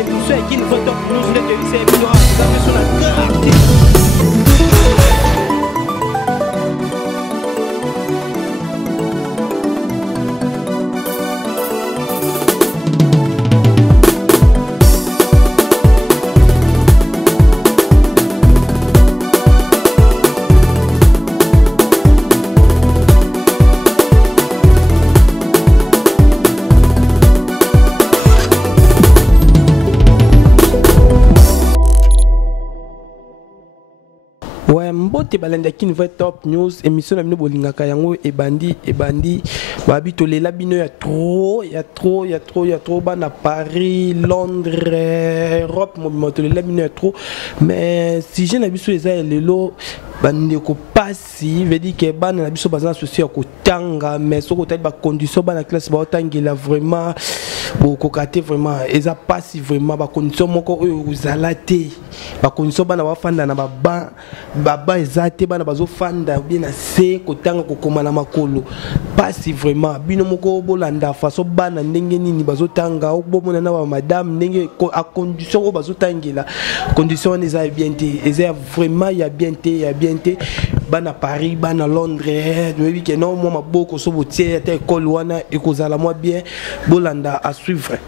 émission qui nous fait top news de c'est émission sur la carte. Ouais, mbote balanda qui nous fait top news émission na bino bolingaka yango ebandi babito lela bino ya trop bana Paris, Londres, Europe moto lela bino ya trop mais si je na biso eza lelo bande ko passi veut dire que bana na biso bazana associé ko tanga mais soko tali ba condition bana classe ba tangela vraiment boko kate vraiment eza passi vraiment ba condition moko oyo uzalate ba condition bana ba fanda na baba ezate bana bazo fanda bien na se ko tanga ko koma na makolo passi vraiment bino moko bolanda façon bana ndenge nini bazo tanga obomona na ba madame ndenge a condition o bazo tangela condition eza bien te eza vraiment ya bien te bana Paris bana Londres oui que non moi maboko so botie ta école wana ekozala moi bien bolanda à suivre